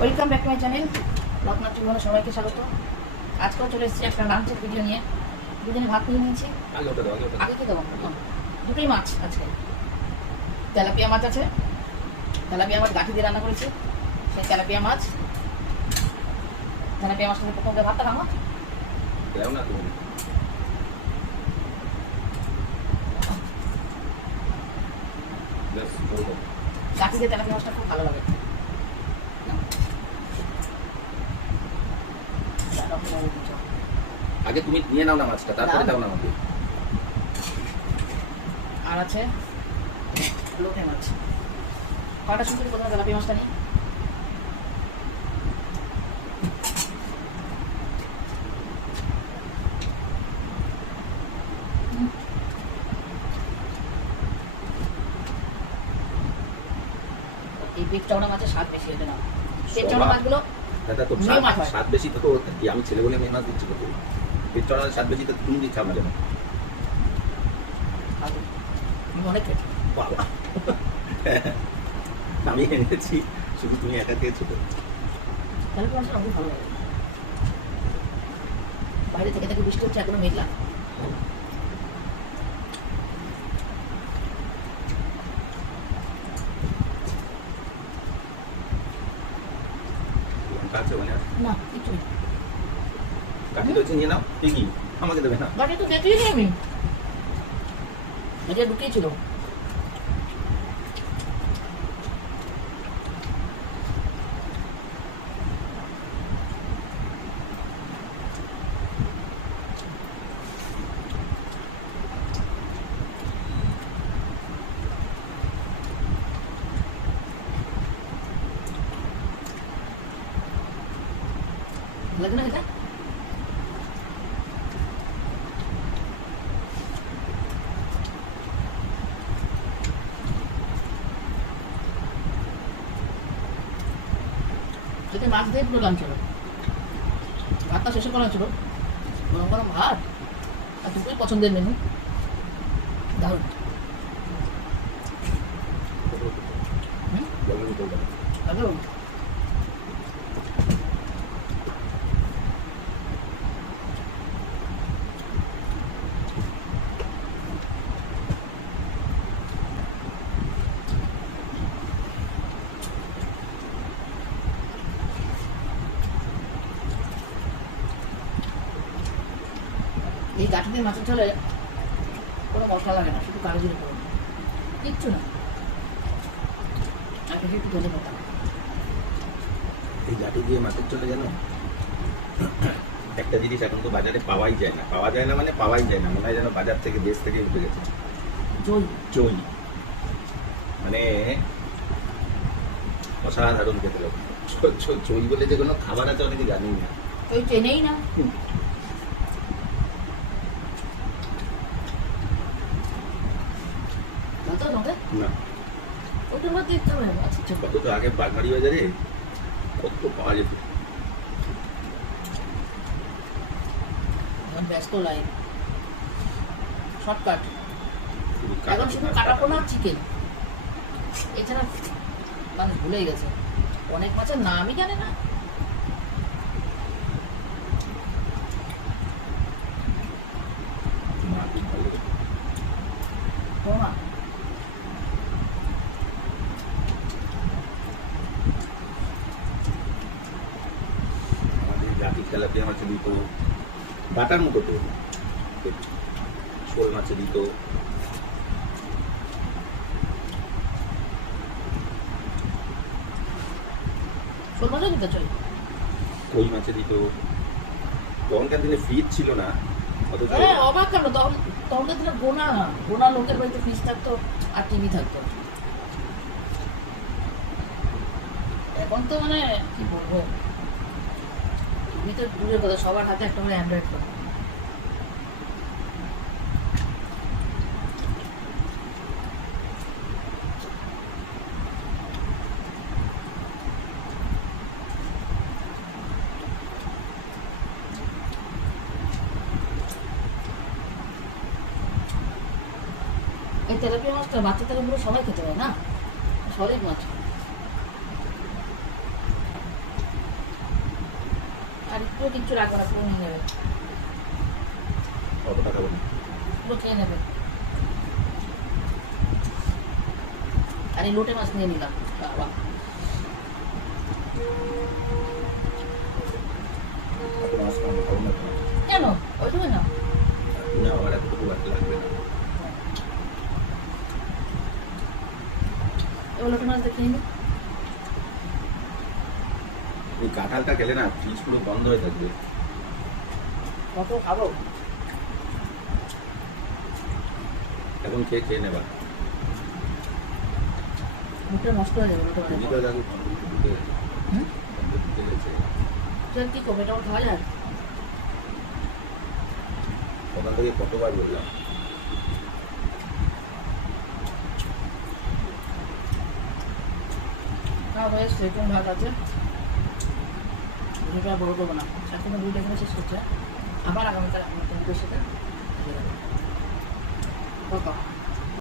Welcome back to my channel রত্নার জীবনে সবাইকে স্বাগত। আজকেও চলে এসেছি একটা লাঞ্চের ভিডিও নিয়ে। দুজনে ভাত নিয়ে নিয়েছি। আগে কি দেবো দুটোই মাছ আজকে। তেলাপিয়া মাছ আছে। তেলাপিয়া মাছ গাঠি দিয়ে রান্না করেছি। সেই তেলাপিয়া মাছ। তেলাপিয়া মাছটা দিয়ে প্রথমে ভাতটা না তুমি। গাঠি দিয়ে তেলাপিয়া মাছটা খুব ভালো লাগে। আগে তুমি নিয়ে নাও না মাছটা তারপরে দাও। না আমাকে আর আছে? লোটে মাছ কটা শুনতে প্রথমে তেলাপিয়া মাছটা নিই এই চাওড়া মাছের স্বাদ বেশি এটা না। চাওড়া মাছগুলো দাদা স্বাদ বেশি তো তো আমি ছেলে বলে মেয়ে মাছ দিচ্ছি কত পেট চড়ার তো তুমি দিচ্ছ আমার জন্য আমি অনেক বাবা। আমি এনেছি শুধু তুমি একা খেয়েছো তো। বাইরে থেকে থেকে বৃষ্টি হচ্ছে এখনও মেঘলা। মানে না কিছু নেই কাঠি রয়েছে নিয়ে নাও এ কি আমাকে দেবে না গাড়ি তো দেখলি নি আমি এটা ঢুকিয়েছিল লাগে না যদি মাছ দিয়ে পুরো লাঞ্চ হলো। ভাতটা শেষে করা ছিল গরম গরম ভাত। আর দুটোই পছন্দের মেনু দারুণ। দারুণ। এই গাঠিতে মাছের ঝোলে কোনো মশলা লাগে না শুধু কালো জিরে পড়ে কিচ্ছু না। আর কিছু একটু ধনে পাতা। এই লাঠি দিয়ে মাছের চলে গেল একটা জিনিস এখন তো বাজারে পাওয়াই যায় না। পাওয়া যায় না মানে পাওয়াই যায় না মনে হয় যেন বাজার থেকে দেশ থেকে উঠে গেছে। জল চই মানে অসাধারণ খেতে লোক চই বলে যে কোনো খাবার আছে অনেকে জানি না। ওই চেনেই না যত তোমাকে না। ওটার মধ্যে ইচ্ছা হবে আচ্ছা চুপ কত তো আগে বাগমারি বাজারে কত পাওয়া যেত এখন ব্যস্ত লাইফ শর্টকাট এখন শুধু। চিকেন এছাড়া মানুষ ভুলেই গেছে। অনেক মাছের নামই জানে না মা খুব ভালো। পোনা আমাদের জাতির তেলাপিয়া মাছে দিত বাটার মতো তো শোল মাছে দিত। কই মাছে দিত? তখনকার দিনে ফ্রিজ ছিল না। অথচ হ্যাঁ অবাক কেন তখন তখনকার দিনে গোনা গোনা লোকের বাড়িতে ফ্রিজ থাকতো আর টিভি থাকতো। এখন তো মানে কি বলব? টিভি তো দূরের কথা, সবার হাতে একটা করে অ্যান্ড্রয়েড ফোন এই তেলাপিয়া মাছটা বাচ্চা পুরো সবাই খেতে পারে না? সলিড মাছ। আর পুরো কিচ্ছু রাখবে না পুরো নিয়ে নেবে। কত টাকা পুরো খেয়ে নেবে। আর এই লোটে মাছ নিয়ে নিলাম। বাবা। কেন ওইটুকু না না আমার এতটুকু বাড়তে লাগবে না। এবার লোটে মাছ দেখে নিবি। ওই কাঁঠালটা খেলে না ফ্রিজ পুরো বন্ধ হয়ে থাকবে। কত খাব? এখন খেয়ে খেয়ে নেবা। নষ্ট হয়ে যাবে কি করবে এটা খাওয়া যায়? ওখান থেকে কতবার বললাম। খাওয়া হয়ে এসছে কোন ভাত আছে? ভিডিওটা বড় করব না। এখন ভিডিওটা এখানে শেষ করছে। আবার আগামীকাল আপনার সাথে কত